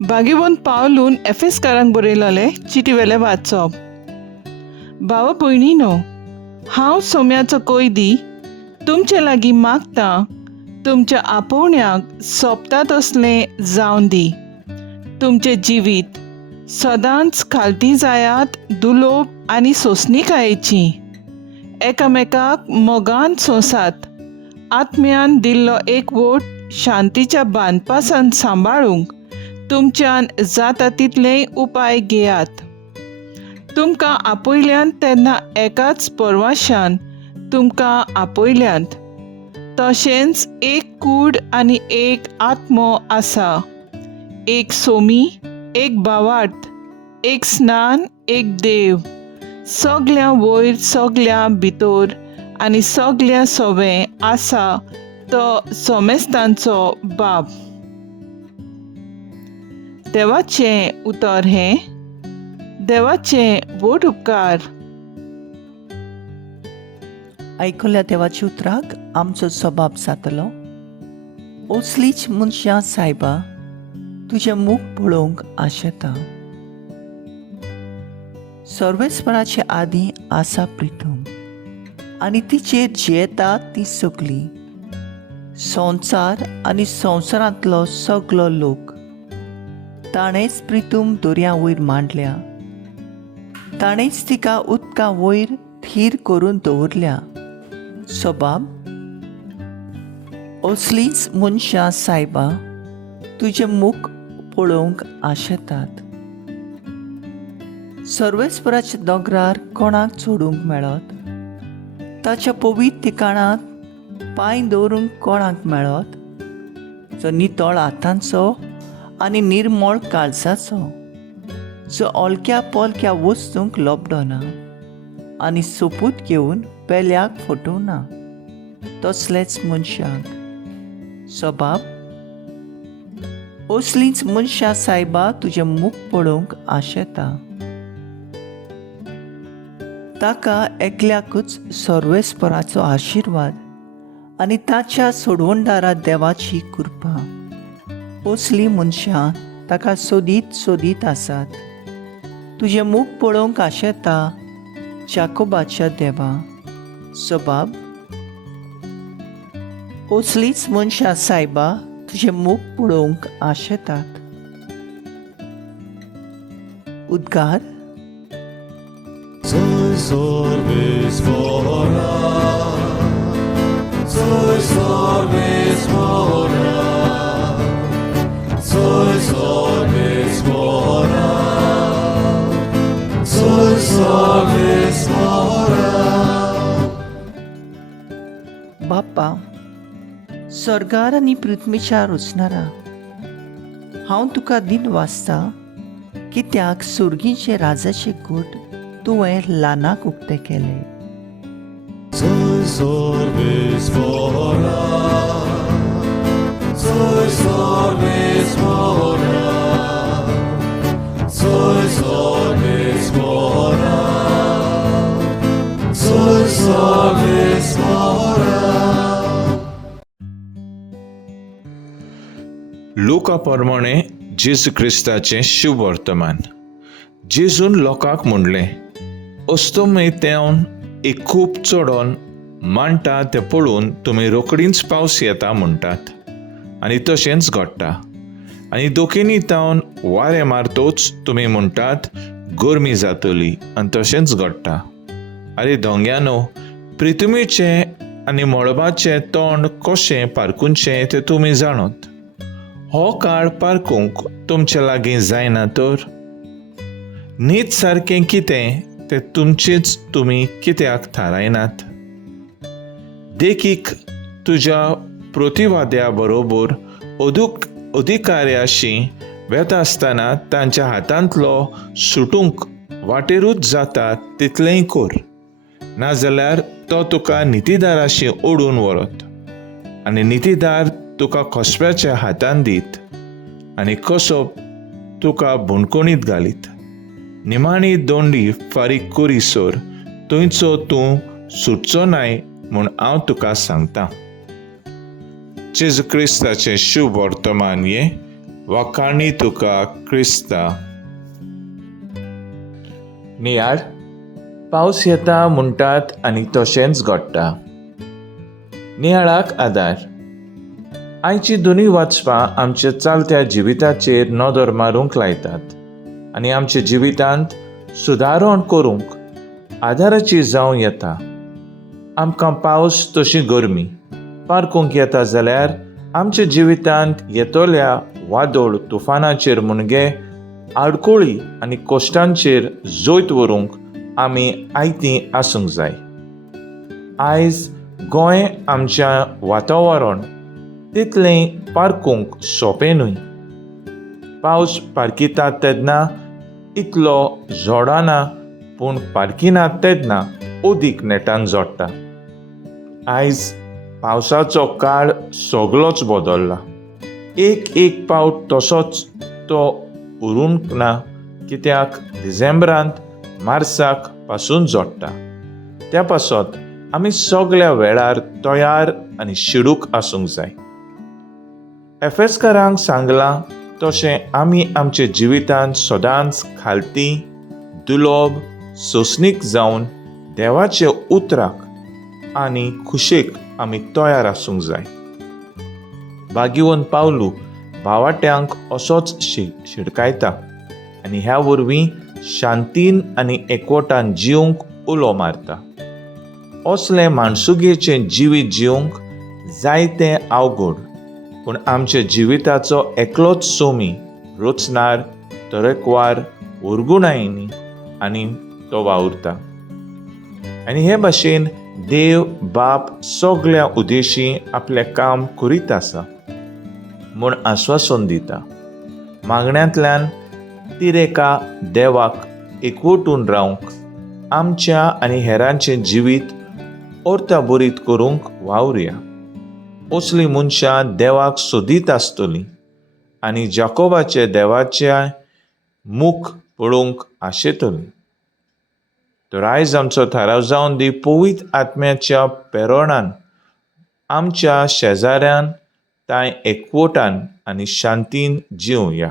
भागीबोन पावलून एफेसकारांक बरयलोले चिटीवेले वाचप. भाव भयणीनो, हांव सोम्याचो कैदी तुमचे लागीं मागतां, तुमच्या आपोवण्याक सोबता तसलें जावन दी. तुमचे जिवीत सदांच खालती जायात दुलोप आनी सोंसणीकायेची. एकामेकाक मोगान सोंसात. आत्म्यान दिल्लो एकवोट शांतीच्या बांदपासान सांबाळूंक तुमच्यान जाता तितलेय उपाय घेयात. तुमकां आपयल्यांत तेन्ना एकाच परवाशान तुमकां आपयल्यांत. तशेंच एक कूड आनी एक आत्मो आसा. एक सोमी, एक भावार्थ, एक स्नान, एक देव. सगल्या वयर सगल्या भितर आनी सगल्या सोबे आसा तो सोमेस्तांचो बाब. देवाचें उतर हें. देवाचें व्हड उपकार. आयकल्या देवाच्या उतराक आमचो सबाब जातलो. असलीच मनशां सायबा, तुजें मूख पळोवंक आशेता. सर्वेस्पराचे आदीं आसा प्रितम, आनी तिचेर जियेता ती सगळी. संवसार आनी संवसारांतलो सगलो लोक ताणेंच प्रितूम दर्या वयर मांडल्या. ताणेंच तिका उदका वयर थीर करून दवरल्या. सबाब, असलींच मनशां सायबा, तुजें मूख पळोवंक आशेतात. सर्वेस्पराच्या दोंगरार कोणाक चडूंक मेळत? ताच्या पवित्र ठिकाणांत पांय दवरूंक कोणाक मेळत? जो नितळ हातांचो आनी निर्मळ काळजाचो, जो ओलक्या पोलक्या वस्तूंक लोबडना आनी सोपूत घेवन पेल्याक फटोवना, तसलेच मनशाक. सबाब, असलींच मनशां सायबा तुजें मूख पळोवंक आशेता. ताका एकल्याकूच सर्वेस्पराचो आशिर्वाद आनी ताच्या सोडवणदारा देवाची कृपा. असलीं मनशां ताका सोदीत सोदीत आसात. तुजें मूख पळोवंक आशेता जाकोबाच्या देवा. सबाब, असलींच मनशां सायबा तुजें मूख पळोवंक आशेतात. उद्गार. बाप्पा, स्वर्गार आनी पृथ्वीच्या रचणारा, हांव तुका दिन वाचता, कित्याक सुर्गीचे राजाचे गोठ तुवें ल्हानाक उक्ते केले. लुका प्रमाणे जेजू क्रिस्ताचें शुभ वर्तमान. जेजून लोकांक म्हणलें, अस्तमेतेवन एक खूब चडोन मांडटा तें पळोवन तुमी रोखडींच पावस येता म्हणटात, आनी तशेंच घडटा. आनी दोकेनी तावन वारें मारतोच तुमी म्हणटात गरमी जातली, आनी तशेंच घडटा. आरे धोंग्यानो, पृथ्वीचें आनी मळबाचें तोंड कशें पारकुनचें तें तुमी जाणत. हो काळ पारकूंक तुमचे लागीं जायना तर? न्हीद सारकें कितें तें तुमचेच तुमी कित्याक थारायनात? देखीक तुज्या प्रतिवाद्या बरोबर अधिकाऱ्याशी वेता आसतना तांच्या हातांतलो सुटूंक वाटेरूच जाता तितलेंय कर. नाजाल्यार तो तुका नितीदाराशी ओडून व्हरत, आनी नितीदार तुका खोसप्याच्या हातान दीत, आनी कसप तुका बुणकुणीत घालीत. निमाणी दोंडी फारीक करीसर थंयचो तूं सुटचो नाय म्हूण हांव तुका सांगतां. जेजू क्रिस्ताचें शुभ वर्तमान हे वखाणी तुका क्रिस्ता. नियाळ पावस येता म्हणटात आनी तशेंच घडटा. नियाळाक आदार. आयची दोनूय वाचपां आमच्या चलत्या जिविताचेर नदर मारूंक लायतात आनी आमच्या जिवितांत सुदारण करूंक आदाराची जावं येता. आमकां पावस तशी गरमी पारकूंक येता जाल्यार आमच्या जिवितांत येतोल्या वादळ तुफानाचेर मुणगे आडकोळी आनी कश्टांचेर जोयत व्हरूंक आमी आयतीं आसूंक जाय. आयज गोंय आमच्या वातावरण तितलें पारकूंक सोंपें न्हय. पावस पारकिता तेन्ना इतलो जोडाना, पूण पारकिना तेन्ना ओदीक नेटान जोडटा. आयज पावसाचो काळ सगळोच बदलला. एक पावट तसोच तो उरूंक ना, कित्याक डिसेंबरांत मार्चाक पासून जोडटा. त्या पासत आमी सगळ्या वेळार तयार आनी शिडूक आसूंक जाय. एफेसकारांक सांगलां तशें आमी आमच्या जिवितांत सदांच खालती, दुलोब, सोंसणीक जावन देवाचे उतराक आनी खुशेक आमी तयार आसूंक जाय. भाग्यवन पावलू भावाट्यांक असोच शिडकायता आनी ह्या वरवीं शांतीन आनी एकवटान जिवंक उलो मारता. असलें माणसुगेचें जिवीत जिवंक जायतें अवघड, पूण आमच्या जिविताचो एकलोच सोमी रोचणार, तरेकवार, उरगुणायनी आनी तो वावुरता. आनी हे भाशेन देव बाप सगळ्या उद्देशी आपलें काम करीत आसा म्हूण आश्वासन दिता. मागण्यांतल्यान तिरेका देवाक एकवटून रावंक आमच्या आनी हेरांचें जिवीत ओर्ताबोरीत करूंक वावुरया. असलीं मनशां देवाक सोदीत आसतलीं आनी जाकोबाचे देवाचें मूख पळोवंक आशेतलीं. तर आयज आमचो थाराव जावन दी पवित्र आत्म्याच्या पेरोणान आमच्या शेजाऱ्यान ताय एकवटान आनी शांतीन जिवया.